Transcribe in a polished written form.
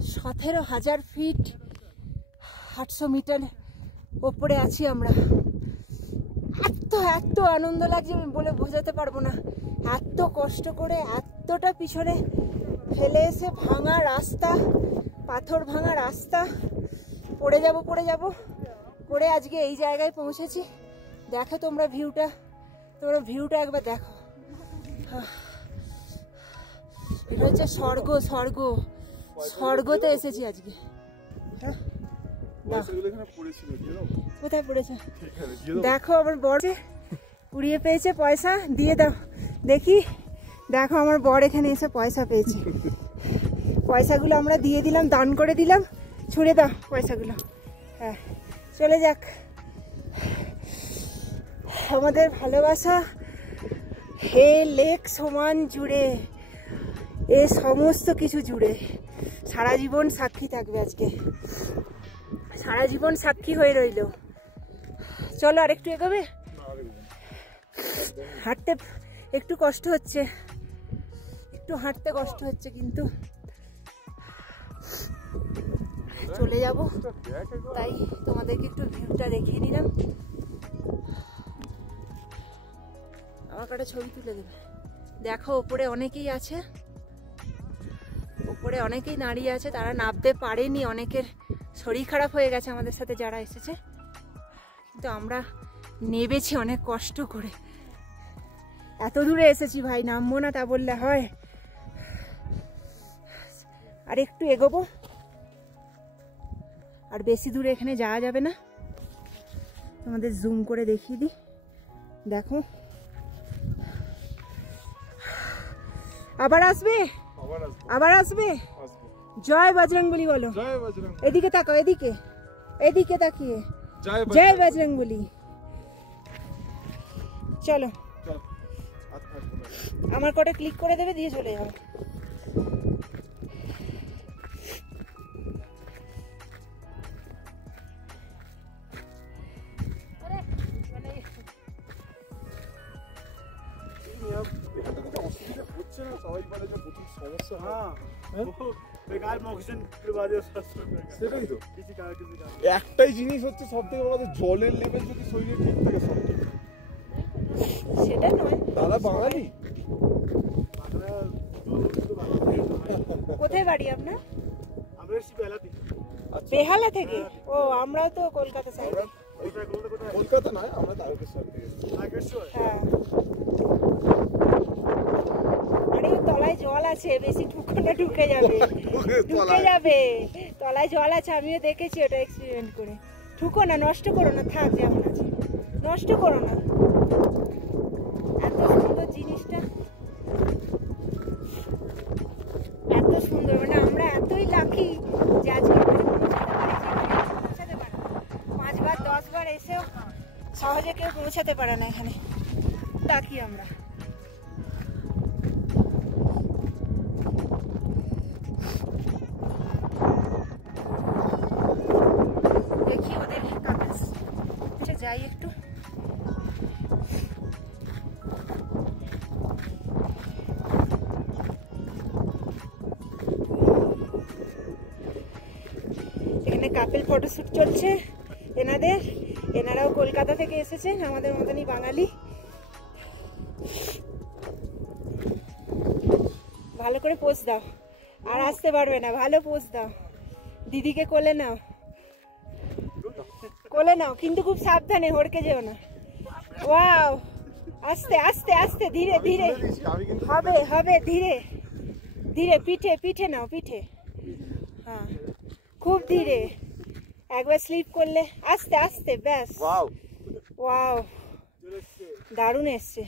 17,000 fit 800 metre ওপরে আছি আমরা। এত এত আনন্দ লাগছে আমি বলে বোঝাতে পারবো না। এত কষ্ট করে এতটা পিছনে ফেলে এসে ভাঙা রাস্তা, পাথর ভাঙা রাস্তা, পড়ে যাব করে আজকে এই জায়গায় পৌঁছেছি। দেখো তোমরা ভিউটা একবার দেখো। এটা হচ্ছে স্বর্গতে এসেছি আজকে। কোথায় পড়েছে দেখো। আমার বর কুড়িয়ে পেয়েছে পয়সা, দিয়ে দাও দেখি। দেখো আমার বর এখানে এসে পয়সা পেয়েছে। পয়সাগুলো আমরা দিয়ে দিলাম, দান করে দিলাম। ছুঁড়ে দাও পয়সাগুলো। হ্যাঁ, চলে যাক। আমাদের ভালোবাসা হে লেক সমান জুড়ে, এ সমস্ত কিছু জুড়ে সারা জীবন সাক্ষী থাকবে। আজকে সারা জীবন সাক্ষী হয়ে রইল। চলো আর একটু এগোবে। হাঁটতে একটু কষ্ট হচ্ছে, কিন্তু চলে যাব, তাই তোমাদেরকে একটু ভিউটা দেখিয়ে নিলাম। আমার একটা ছবি তুলে দেবে। দেখো ওপরে অনেকেই আছে, ওপরে অনেকেই দাঁড়িয়ে আছে, তারা নামতে পারেনি। অনেকের শরীর খারাপ হয়ে গেছে আমাদের সাথে যারা এসেছে, কিন্তু আমরা নেমেছি অনেক কষ্ট করে। এত দূরে এসেছি ভাই, নামবো না তা বললে হয়? আর একটু এগোবো, আর বেশি দূরে এখানে যাওয়া যাবে না। তোমাদের জুম করে দেখিয়ে দিই, দেখো। আবার আসবে। জয় বজরংবলী বলো। এদিকে তাকাও, এদিকে তাকিয়ে জয় বজরংবলী। চলো, আমার কটা ক্লিক করে দেবে, দিয়ে চলে যাবো। একটাই জিনিস হচ্ছে সব থেকে বড়, জলের লেভেল যদি শরীরে ঠিক থাকে সব ঠিক। সেটা নয় দাদা বাঙালি। কোথায় বাড়ি আপনার? বেহালা থেকে। ও, আমরাও তো কলকাতা সাইড। কলকাতা নয়, আমরা তারকেশ্বর থেকে। হ্যাঁ, আরে তলায় জল আছে, বেশি ঠুকো না, ঢুকে যাবে। তলায় জল আছে, আমিও দেখেছি ওটা এক্সপেরিমেন্ট করে। ঠুকো না, নষ্ট করো না, থাক যেমন আছে, নষ্ট করো না। এত সুন্দর জিনিসটা, এত সুন্দর, মানে আমরা এতই লাকি যে আজকে পৌঁছাতে পারি। 5 বার 10 বার এসেও সহজে কেউ পৌঁছাতে পারে না এখানে। লাকি আমরা। দেখি ওদের কাপলস, যাই একটু। এখানে কাপল ফটোশুট চলছে এনারাও কলকাতা থেকে এসেছেন, আমাদের মতনই বাঙালি। ভালো করে পোজ দাও, আর আসতে পারবে না, ভালো পোজ দাও। দিদিকে কোলে নাও, কিন্তু খুব সাবধানে, হড়কে যেও না। ওয়াও, আস্তে আস্তে আস্তে, ধীরে ধীরে হবে, ধীরে ধীরে, পিঠে নাও, পিঠে। হ্যাঁ, খুব ধীরে। একবার স্লিপ করলে আস্তে আস্তে, ব্যাস। ওয়াও, দারুণ এসছে।